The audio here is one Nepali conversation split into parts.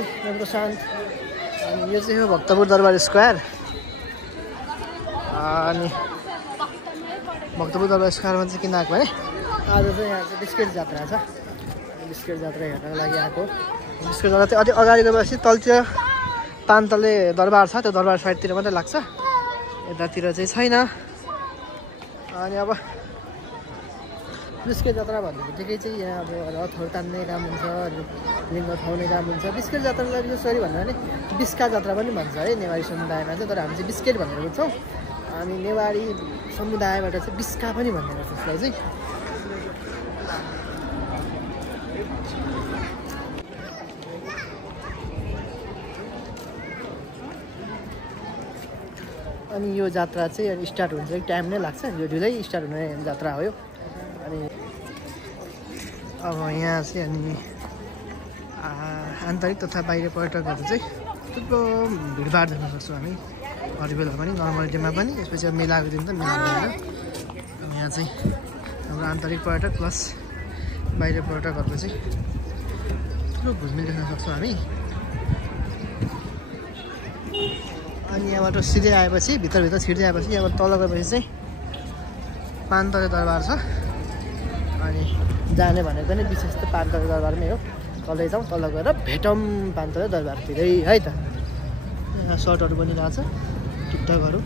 चाहिँ म प्रशान्त अनि यो चाहिँ हो भक्तपुर दरबार स्क्वायर अनि भक्तपुर दरबार स्क्वायरमा चाहिँ किन आएको भने आज चाहिँ यहाँ चाहिँ बिस्किट जात्रा छ बिस्किट जात्रा हेर्नको लागि आएको बिस्किट जात्रा चाहिँ अझै अगाडि गएपछि तलतिर पान्तले दरबार छ त्यो दरबार साइडतिर मात्रै लाग्छ यतातिर चाहिँ छैन अनि अब बिस्किट जात्रा भन्ने बित्तिकै चाहिँ यहाँ अब रथहरू तान्ने काम हुन्छ लिङ्ग उठाउने काम हुन्छ बिस्किट जात्रालाई विशेष गरी भन्यो भने बिस्का जात्रा पनि भन्छ है नेवारी समुदायमा चाहिँ तर हामी चाहिँ बिस्किट भनेर बुझ्छौँ अनि नेवारी समुदायबाट चाहिँ बिस्का पनि भन्ने गर्छ त्यसलाई चाहिँ अनि यो जात्रा चाहिँ स्टार्ट हुन्छ टाइम नै लाग्छ यो ढिलै स्टार्ट हुने जात्रा हो यो अनि अब यहाँ चाहिँ अनि आन्तरिक तथा बाहिर पर्यटकहरू चाहिँ थुप्रो भिडभाड देख्न सक्छौँ हामी अरू बेला पनि नर्मल डेमा पनि यसपछि अब मेलाको दिन त मेला भएर यहाँ चाहिँ हाम्रो आन्तरिक पर्यटक प्लस बाहिर पर्यटकहरूको चाहिँ थुप्रो घुलमिल देख्न सक्छौँ हामी अनि यहाँबाट सिधै आएपछि भित्रभित्र छिर्दै आएपछि यहाँबाट तल गएपछि चाहिँ पान्तले दरबार छ अनि जाने भनेको नि विशेष त पान्तले दरबारमै हो तलै जाउँ तल गएर भेटौँ पान्तले दरबारतिरै है त यहाँ सर्टहरू बनिरहेको छ टिकटकहरू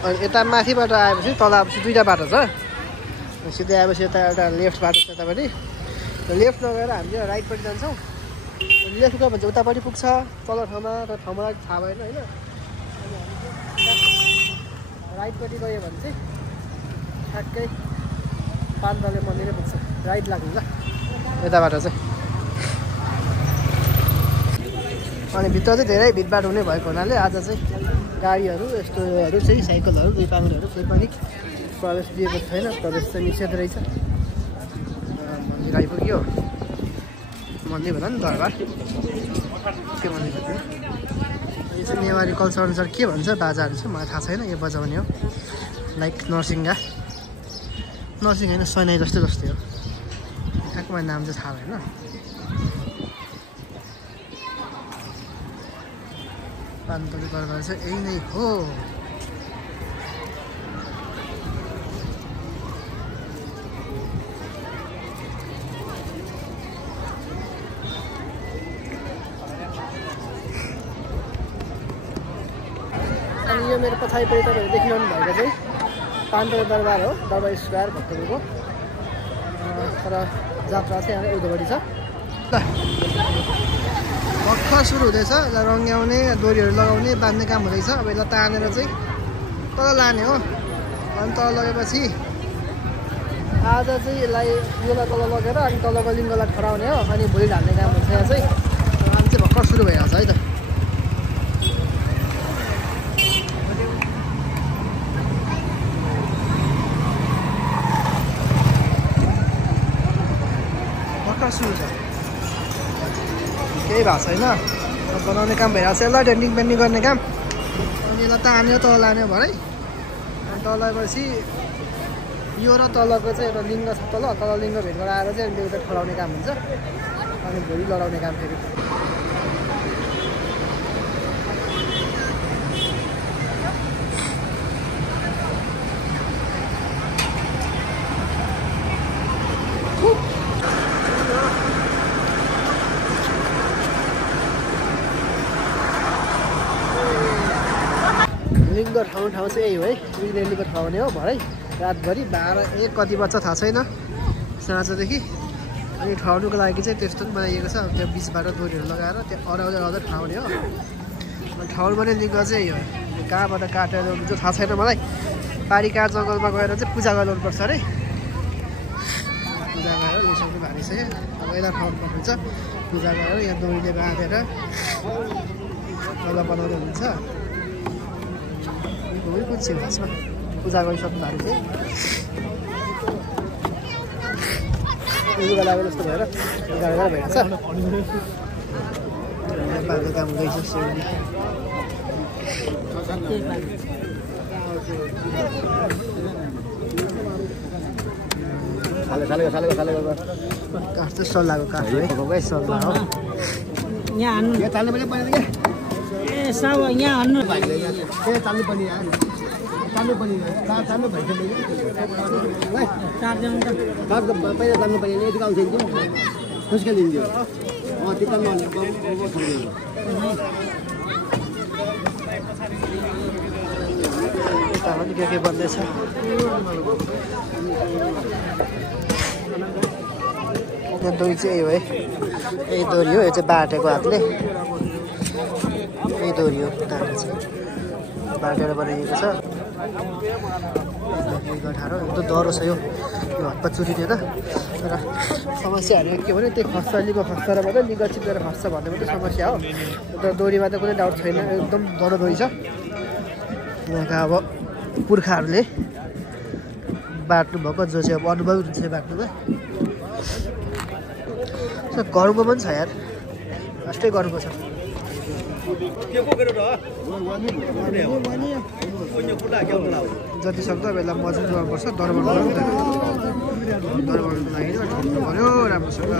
अनि यता माथिबाट आएपछि तल आएपछि दुईवटा बाटो छ सिधै आएपछि यता एउटा लेफ्ट बाटो छ यतापट्टि लेफ्ट नगएर हामी राइटपट्टि जान्छौँ लेफ्ट गयो भने चाहिँ उतापट्टि पुग्छ तल ठाउँमा तर ठाउँमा थाहा भएन होइन अनि हामी राइटपट्टि गयो भने चाहिँ ठ्याक्कै पान्तले मन्दिरै पुग्छ राइट लाग्छ यताबाट चाहिँ अनि भित्र चाहिँ धेरै भिडभाड हुने भएको हुनाले आज चाहिँ गाडीहरू यस्तोहरू चाहिँ साइकलहरू दुई पाङ्ग्रोहरू केही पनि प्रवेश दिएको छैन प्रवेश चाहिँ निषेध रहेछ मन्दिर आइपुग्यो मन्दिर भन्दा नि दरबार के मन्दिर यो चाहिँ नेवारी कल्चर अनुसार के भन्छ बाजाहरू छ मलाई थाहा छैन यो बजाउने हो लाइक नरसिङ्गा होइन सनाई जस्तै हो ठ्याक्क मलाई नाम चाहिँ थाहा भएन पान्तले दरबार चाहिँ यही नै हो अनि यो मेरो पछाडिपट्टि तपाईँहरू देखिरहनु भएको चाहिँ पान्तले दरबार हो दरबार स्क्वायर भक्तपुरको तर जात्रा चाहिँ यहाँ उधोपट्टि छ ल भर्खर सुरु हुँदैछ यसलाई रङ्ग्याउने डोरीहरू लगाउने बाँध्ने काम हुँदैछ अब यसलाई तानेर चाहिँ तल लाने हो अनि तल लगेपछि आज चाहिँ यसलाई तल लगेर अनि तलको लिङ्गलाई ठडाउने हो अनि भोलि ढाल्ने काम हुन्छ यहाँ चाहिँ काम चाहिँ भर्खर सुरु भइरहेको छ है त भर्खर सुरु छ केही भएको छैन बनाउने काम भइरहेको छ यसलाई डेन्डिङ पेन्डिङ गर्ने काम अनि यसलाई तान्यो तल लाने भरे अनि तल लगाएपछि यो र तलको चाहिँ एउटा लिङ्ग छ तल लिङ्ग भेटबाट आएर चाहिँ बेलुका ठडाउने काम हुन्छ अनि भोलि लडाउने काम फेरि लिङ्ग ठाउँ चाहिँ यही हो है लिङ्ग ठडाउने हो भरे रातभरि 12-1 कति बज्छ थाहा छैन साँझदेखि अनि ठडाउनुको लागि चाहिँ त्यस्तो पनि बनाइएको छ त्यो बिचबाट डोरीहरू लगाएर त्यहाँ अराउँदै ठडाउने हो अनि ठडाउने लिङ्ग चाहिँ यही हो कहाँबाट काटेर ल्याउनु चाहिँ थाहा छैन मलाई पारिका जङ्गलमा गएर चाहिँ पूजा गर्नुपर्छ अरे पूजा गरेर लिइसक्नु भएको छ अब यसलाई ठडाउनु पर्नुहुन्छ पूजा गरेर यहाँ डोरीले बाँधेर तल बनाउँदै हुन्छ पनि कुन चाहिँ खासमा पूजा गरिसक्नु भएको थियो लुगा लागेको जस्तो भएर गाडा भइरहेछ बाँध्ने काम हुँदैछ सेउली काठ चाहिँ सल्लाहको काठ है सल्लाह हो यहाँ हान्नु चाल्नु पनि पर्ने क्या ए साउ यहाँ हान्नु चाल्नु पर्ने चाल्नु पर्ने चाल्नु भइसक्यो चारजना पहिला चाल्नु पर्ने यति आउँछ खुस्का दिन्थ्यो त्यता यता पनि के बन्दैछ यहाँ दोरी चाहिँ यही हो है यही दोरी हो यो चाहिँ बाटेको हातले यही दोरी हो तार चाहिँ बाटेर बनाइएको छ ठाडो एकदम डह्रो छ यो हप्पा चुरिने त तर समस्याहरू के भने त्यही खस्सालीको खस्सा र मात्रै निगत चिपेर खस्छ भन्ने मात्रै समस्या हो तर दोरीमा त कुनै डाउट छैन एकदम डह्रो दोरी छ यहाँका अब पुर्खाहरूले बाट्नुभएको जो चाहिँ अब अनुभवी हुन्छ बाट्नुमा गर्वको पनि छ यार फर्स्टै गर्वको छ जति सक्दो अब यसलाई मजबुत गर्नुपर्छ दरबार दरबारको लागि पऱ्यो राम्रोसँग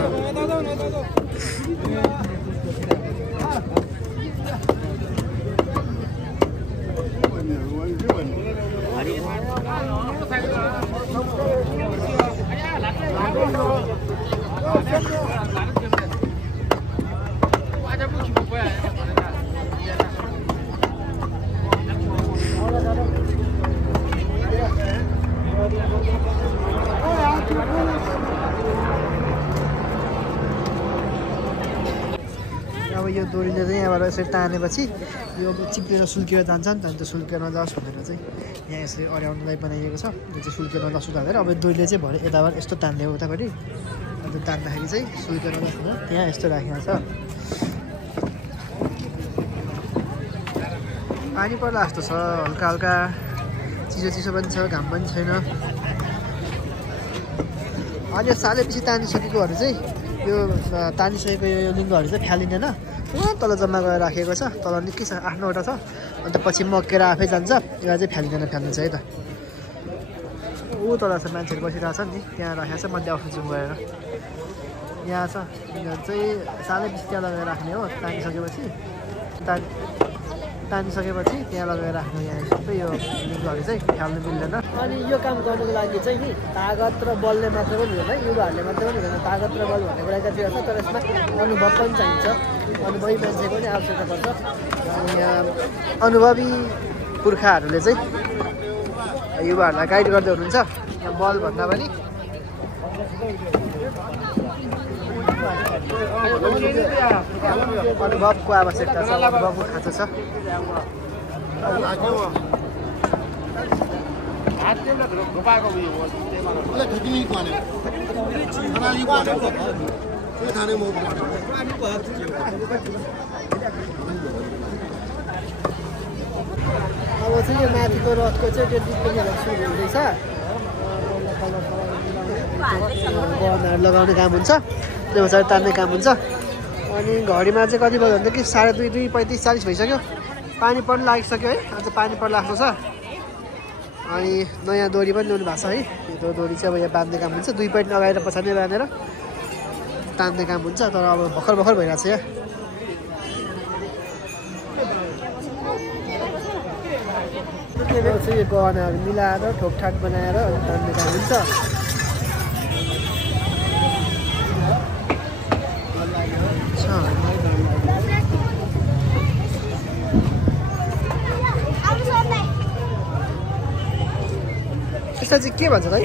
अब यो दोरीले चाहिँ यहाँबाट यसरी तानेपछि यो चिप्लेर सुल्केर जान्छ नि त अन्त सुल्केर नजाओस् भनेर चाहिँ यहाँ यसरी अड्याउनलाई बनाइएको छ जो चाहिँ सुल्केर नजाओस् भनेर अब दोरीले चाहिँ भरे यताबाट यस्तो तान्ने हो उतापट्टि अन्त तान्दाखेरि चाहिँ सुल्केर नजाओस् भनेर त्यहाँ यस्तो राखेको छ पानी पर्ला जस्तो छ हल्का हल्का चिसो चिसो पनि छ घाम पनि छैन अनि सालैपछि तानिसकेकोहरू चाहिँ यो तानिसकेको यो लिङ्गहरू चाहिँ फ्यालिँदैन तल जम्मा गरेर राखेको छ तल निकै छ 8-9वटा छ अन्त पछि मक्केर आफै जान्छ यो चाहिँ फ्यालिँदैन फ्याल्नु चाहिँ है त ऊ तल छ मान्छेहरू बसिरहेको छ नि त्यहाँ राखेको छ मध्ये अफिस जुम गरेर यहाँ छ यिनीहरू चाहिँ सालैपछि त्यहाँ लगाएर राख्ने हो तानिसकेपछि त्यहाँ लगाएर राख्नु यहाँ सबै यो लिङ्गहरू चाहिँ फ्याल्नु मिल्दैन अनि यो काम गर्नुको लागि चाहिँ नि तागत र बलले मात्र पनि हुँदैन युवाहरूले मात्र पनि हुँदैन तागत र बल भन्ने कुरा चाहिँ छ तर यसमा अनुभव पनि चाहिन्छ अनुभवी मान्छेको पनि आवश्यकता पर्छ अनि यहाँ अनुभवी पुर्खाहरूले चाहिँ युवाहरूलाई गाइड गर्दै हुनुहुन्छ यहाँ बल भन्दा पनि अनुभवको आवश्यकता छ अनुभवको खाँचो छ अब चाहिँ यो माथिको रथको चाहिँ त्यो डिस्प्लेहरू सुरु हुँदैछ बर्नहरू लगाउने काम हुन्छ त्यो पछाडि तान्ने काम हुन्छ अनि घडीमा चाहिँ कति बज्यो भने कि 2:30, 2:35, 40 भइसक्यो पानी पर्न लागिसक्यो है अझ पानी पर्न लाग्छ छ अनि नयाँ दोरी पनि ल्याउनु भएको छ है यो दोरी चाहिँ अब यहाँ बाँध्ने काम हुन्छ 2 पैट लगाएर पछाडि बाँधेर तान्ने काम हुन्छ तर अब भर्खर भइरहेको छ यहाँ चाहिँ यो गहनाहरू मिलाएर ठोकठाक बनाएर अनि तान्ने काम हुन्छ यसलाई चाहिँ के भन्छ है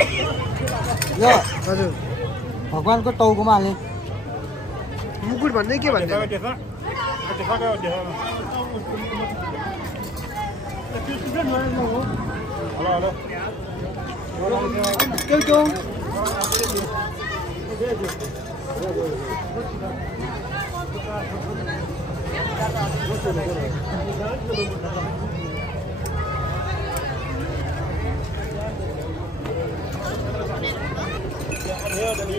यो हजुर भगवानको टाउकोमा हाल्ने मुकुट भन्दै के भन्छ भैरव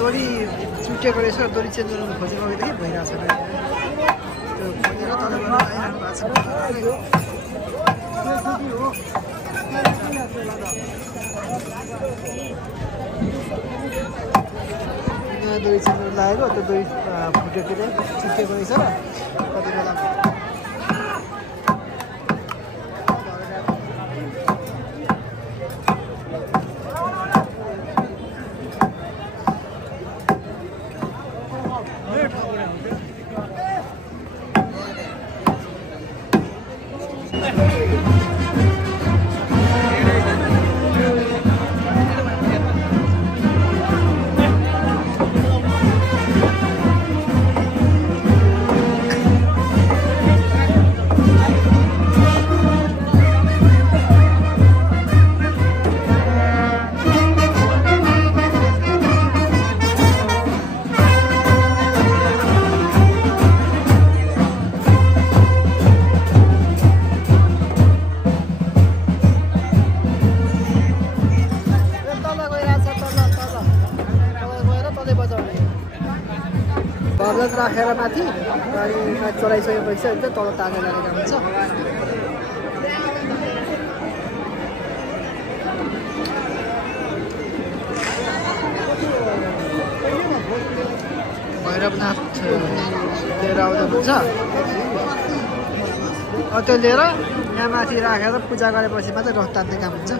दोरी चुटेको रहेछ दोरी चेन्ज गर्नु खोजेको अघिदेखि भइरहेको छ त्यो खोजेर तलबाट आइरहनु भएको छ दोरी चेन्ज गर्नु लागेको त्यो दोरी फुटेको चुटेको रहेछ र कति बेला बगत राखेर माथि अनि चलाइसकेपछि अन्त तल तानेर लागेको हुन्छ भैरवनाथ लिएर आउँदा हुन्छ त्यो लिएर यहाँ माथि राखेर पूजा गरेपछि मात्रै रथ तान्ने काम हुन्छ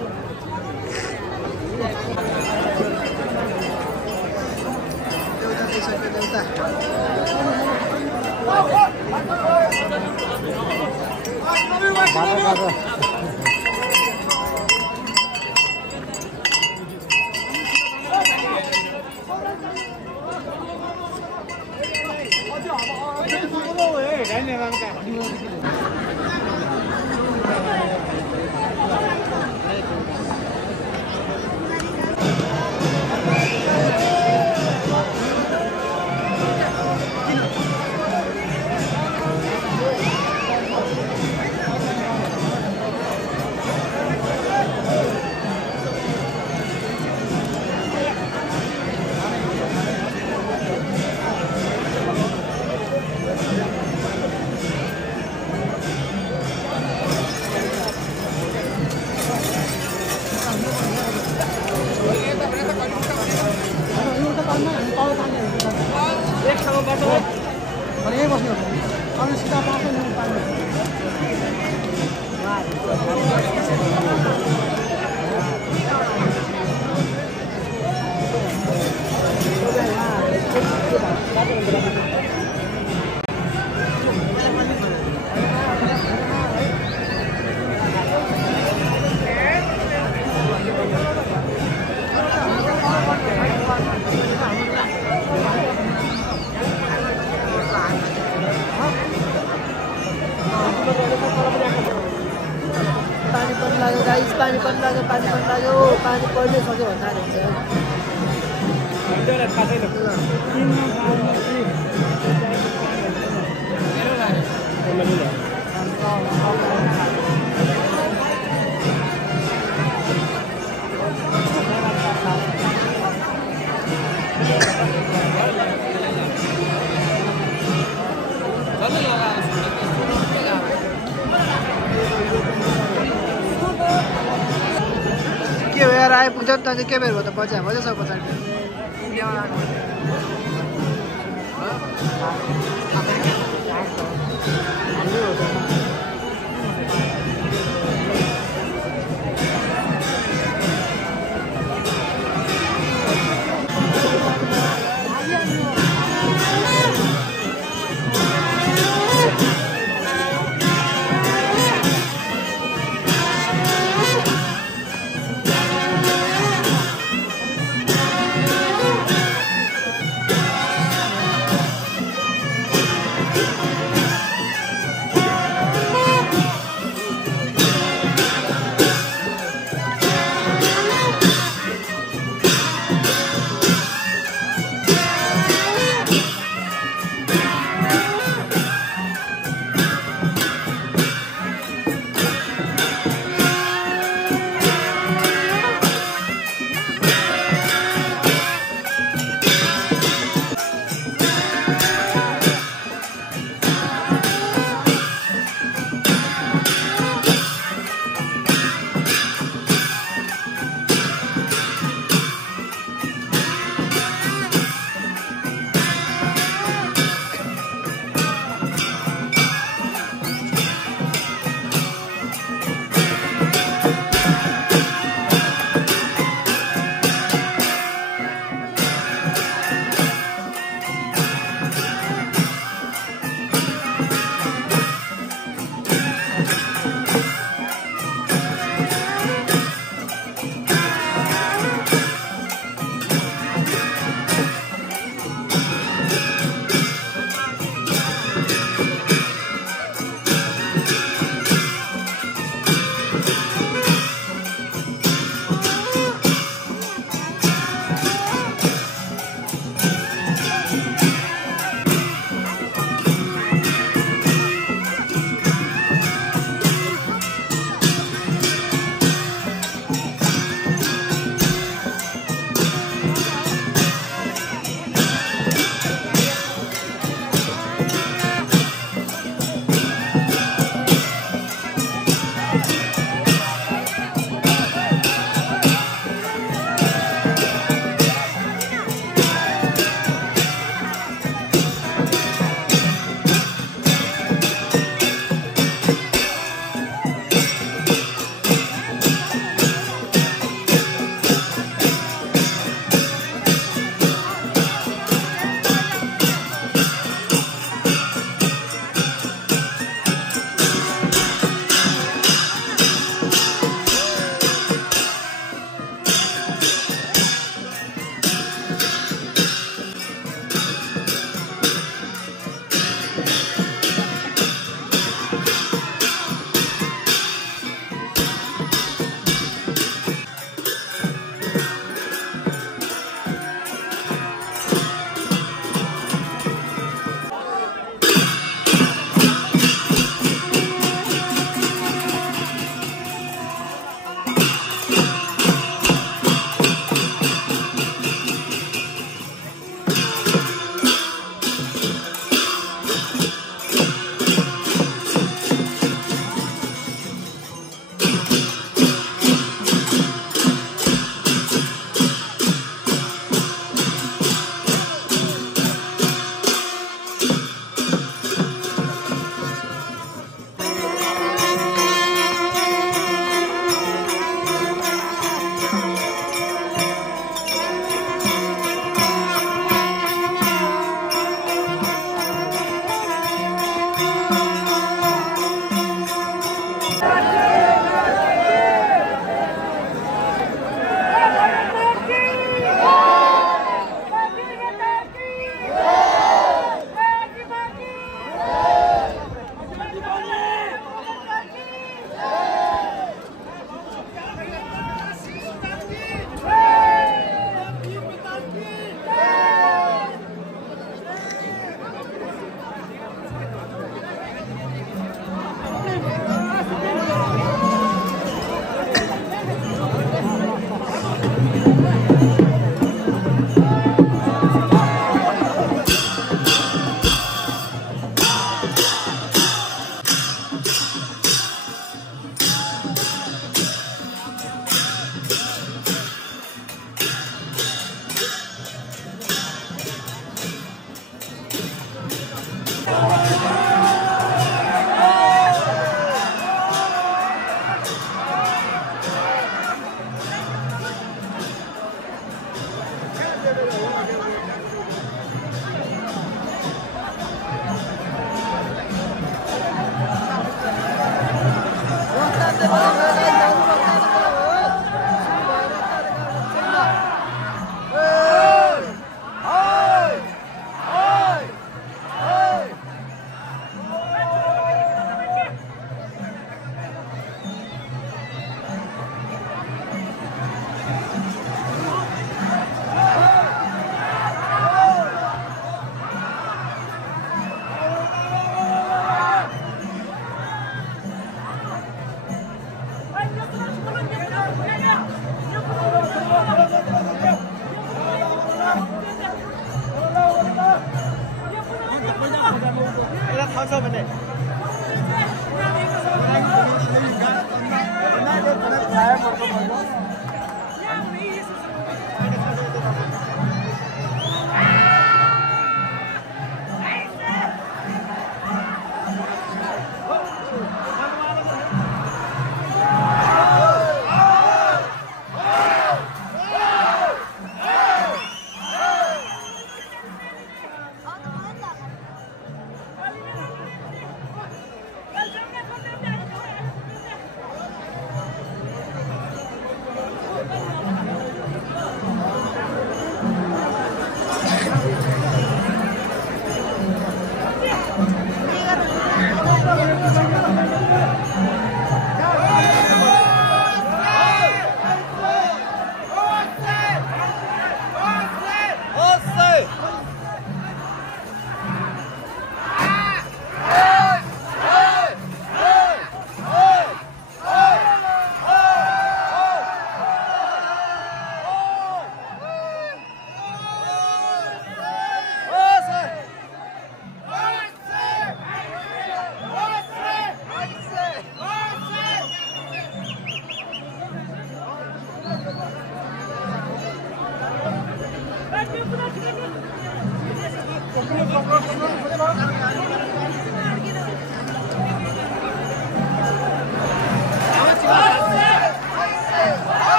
पानी पर्न लाग्यो पानी पर्नै सक्यो भन्दा रहेछ के हो यार आइपुग्छ नि त के बेर भयो त पछि हाम्रो चाहिँ पछाडि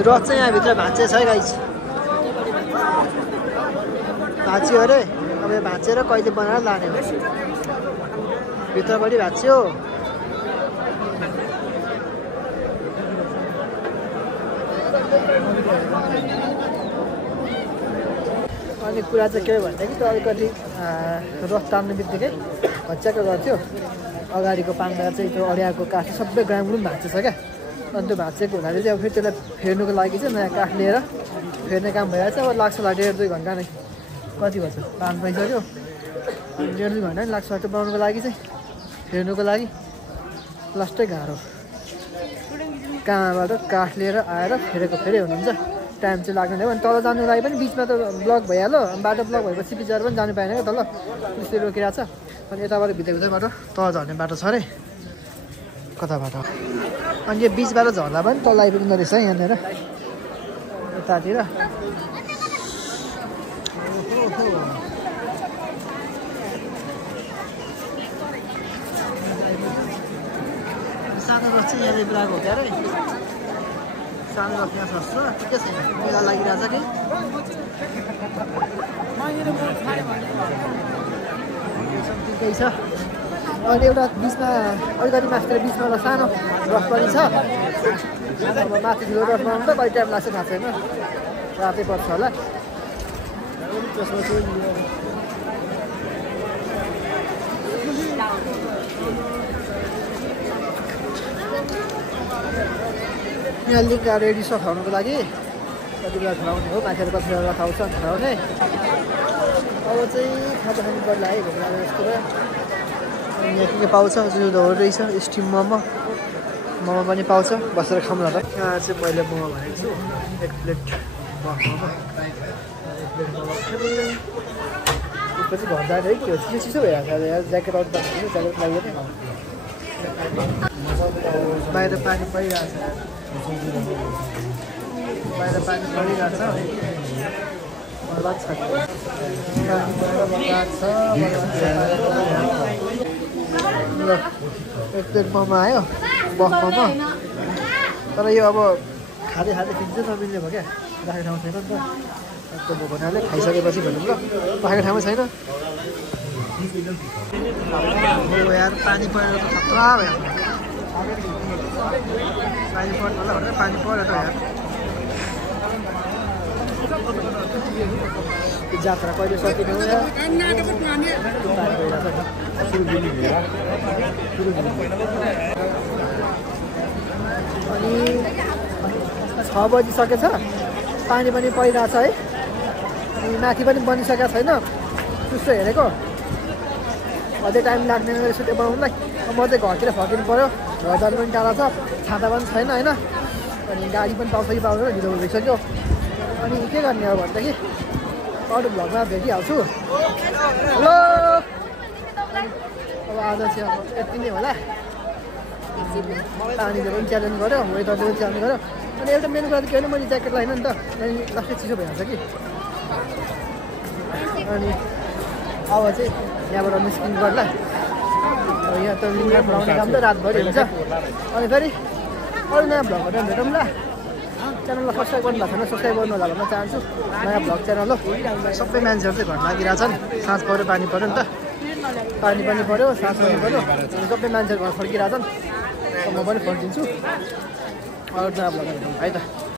रथ चाहिँ यहाँभित्र भाँचे छ है गाइस, भाँच्यो अरे। अब यो भाँचेर कहिले बनाएर लाने हो, भित्रपट्टि भाँच्यो। अनि कुरा चाहिँ के हो भन्दाखेरि त्यो अलिकति रथ तान्ने बित्तिकै हच्च्याएको गर्थ्यो। अगाडिको पाङ्गा चाहिँ त्यो अड्याएको काठ सबै ग्राउन्ड भाँचेछ क्या। अनि त्यो भाँचेको हुनाले चाहिँ अब फेरि त्यसलाई फेर्नुको लागि चाहिँ नयाँ काठ लिएर फेर्ने काम भइरहेछ। अब लाग्छ होला 1.5-2 घन्टा नै, कति भन्छ 5 भइसक्यो, 1.5-2 घन्टा नै लाग्छ त्यो बनाउनुको लागि चाहिँ, फेर्नुको लागि। लास्टै गाह्रो, कहाँबाट काठ लिएर आएर फेरेको फेरि हुनुहुन्छ, टाइम चाहिँ लाग्ने थियो। अनि तल जानुको लागि पनि बिचमा त ब्लक भइहाल्यो, बाटो ब्लक भएपछि पछाडि पनि जानु पाएन क्या तल, त्यसले रोकिरहेको छ। अनि यताबाट भित्रभित्रबाट तल झर्ने बाटो छ अरे कताबाट। अनि यो बिचबाट झर्दा पनि तल आइपुग्दो रहेछ यहाँनिर यतातिर। सानो रथ चाहिँ यहाँले बुलाएको हो क्या अरे, सानो रथ यहाँ सस्छ ठिकै छैन, मेला लागिरहेछ कि। ठिकै छ। अनि एउटा बिचमा अलिकति माथितिर बिचमा एउटा सानो रथ पनि छ। अब माथि ठुलो रथ बनाउनु त कहिले टाइम लाग्छ थाहा छैन, रातै पर्छ होला। त्यसमा चाहिँ यहाँ लिङ्गा रेडी छ खानुको लागि, कति बेला खुवाउने हो, मान्छेहरू कति बेला खाउँछ खुवाउने। अब चाहिँ खाजा खानु पर्ला है भोक लाग्यो जस्तो भयो। अनि यहाँ के पाउँछ, जुदोहरू रहेछ, स्टिम मोमो पनि पाउँछ, बसेर खाऊँ न त। यहाँ चाहिँ मैले मोमो भनेको छु, 1 प्लेट मोमो, 1 प्लेट मोमो त्यसपछि घर जाने है। के हो चिसो भइरहेको छ यहाँ, ज्याकेट आउट बस्नु, ज्याकेट लाग्यो नि। बाहिर पानी परिरहेको छ, बाहिर पानी परिरहेको छ, बर्बाद छ। ल 1 प्लेट मोमो आयो, बफ मोमो। तर यो अब खाँदै खाँदै किन्छ नमिल्ने भयो क्या, राखेको ठाउँ छैन नि त। त्यो भएको हुनाले खाइसकेपछि भनौँ ल, राखेको ठाउँमै छैन। यार पानी परेर त खतरा भयो, पानी पर्नु होला भनेर पानी पऱ्यो त यार। जात्रा कहिले सकिने हो यार। अनि 6 बजिसकेछ, पानी पनि परिरहेछ है। अनि माथि पनि बनिसकेको छैन, त्यस्तो हेरेको अझै टाइम लाग्दैन रहेछ त्यो बनाउनुलाई। म चाहिँ घरतिर फर्किनु पऱ्यो, घर जानु पनि टाढा छ, छाता पनि छैन होइन। अनि गाडी पनि पाउँछ कि पाउँदैन ढिलो भइसक्यो। अनि के गर्ने हो भने कि अरू भ्लगमा भेटिहाल्छु। हेलो, अब आज चाहिँ अब यति नै होला। पानीले पनि च्यालेन्ज गऱ्यो, वेदरले पनि च्यालेन्ज गऱ्यो। अनि एउटा मेन कुरा त के भने मैले ज्याकेट लगाएन नि त, अनि लास्टै चिसो भइहाल्छ कि। अनि अब चाहिँ यहाँबाट निस्किनु पर्ला। अब यहाँ त लिङ्गा खुवाउने काम त रातभरि हुन्छ। अनि फेरि अरू नयाँ भ्लगहरू भेटौँ ल। च्यानललाई सब्सक्राइब गर्नु भएको छैन, सब्सक्राइब गर्नु होला भन्न चाहन्छु। नयाँ भ्लग च्यानल हो। सबै मान्छेहरू चाहिँ घर लागिरहेछन्, साँझ पऱ्यो पानी पऱ्यो नि त, पानी पनि पऱ्यो, साँझ पनि पऱ्यो। सबै मान्छेहरू घर फर्किरहेछन्, म पनि फर्किन्छु। अरू नयाँ भ्लगहरू भेटौँ है त।